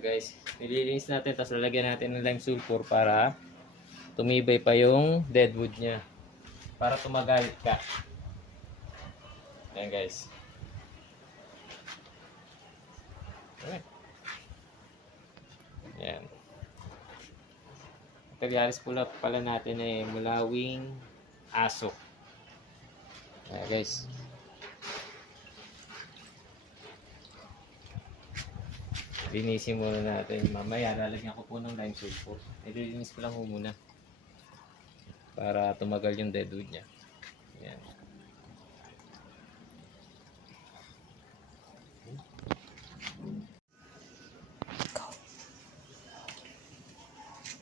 Ayan guys, nililinis natin tapos lalagyan natin ng lime sulfur para tumibay pa yung deadwood niya. Para tumagal ka. Ayan guys. Ayan. Ayan. Materialis pala natin ay mulawing aso. Ayan guys. Linisin muna natin. Mamaya lalagyan ko po ng lime sulfur. Nililinis ko lang po muna. Para tumagal yung deadwood niya. Ayan.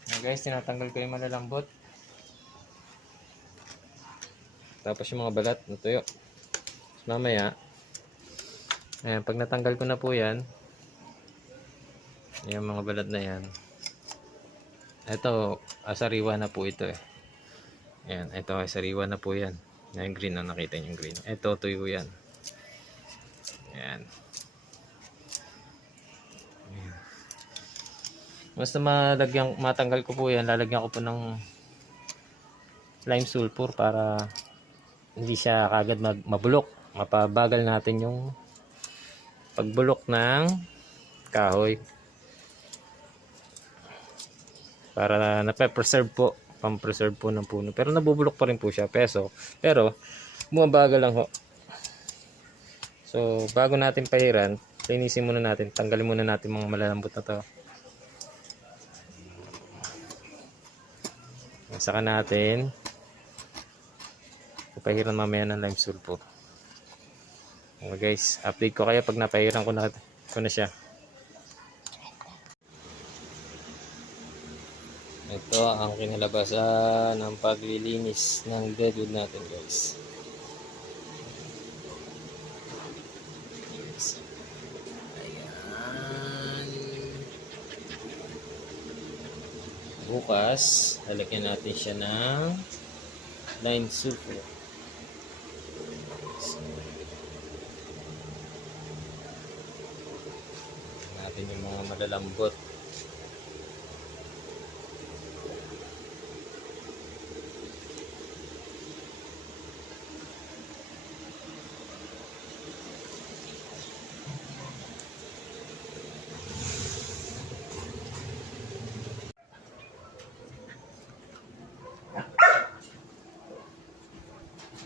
Ayan guys, tinatanggal ko yung malalambot. Tapos yung mga balat natuyo. Mamaya, ayan, pag natanggal ko na po yan, yung mga balat na yan, ito, sariwa na po ito eh. Ayan, ito, sariwa na po yan. Yung green, no? Nakita nyo yung green. Ito, tuyo yan. Ayan. Ayan. Basta matanggal ko po yan, lalagyan ko po ng lime sulfur para hindi siya kagad mabulok. Mapabagal natin yung pagbulok ng kahoy. Para na-preserve po, pang-preserve po ng puno. Pero nabubulok pa rin po siya, pero bumabagal lang ho. So, bago natin pahiran, linisin muna natin, tanggalin muna natin mga malalambot na to. Saka natin pahiran mamaya ng lime sulfur. Okay guys, update ko kayo pag napahiran ko na siya. Ito ang kinalabasan ng paglilinis ng deadwood natin guys. Ayan. Bukas, lalagyan natin siya ng lime sulfur. Natin yung mga malalambot.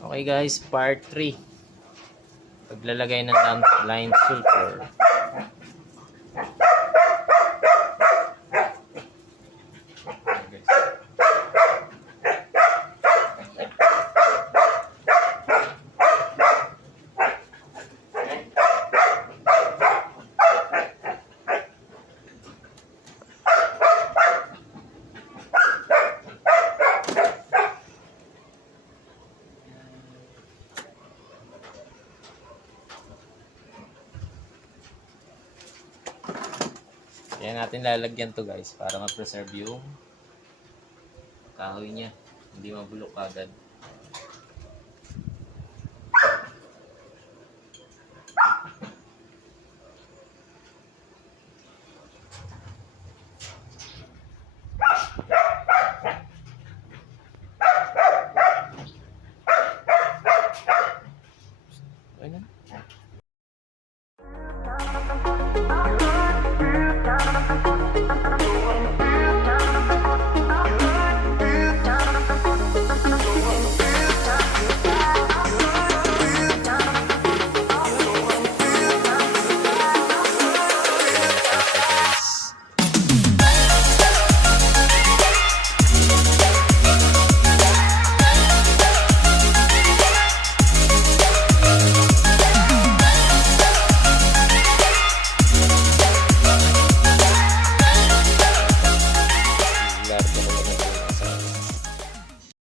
Okay guys, part 3. Paglalagay ng lime sulfur. Kaya natin lalagyan to guys para ma-preserve yung kahoy niya. Hindi mabulok agad.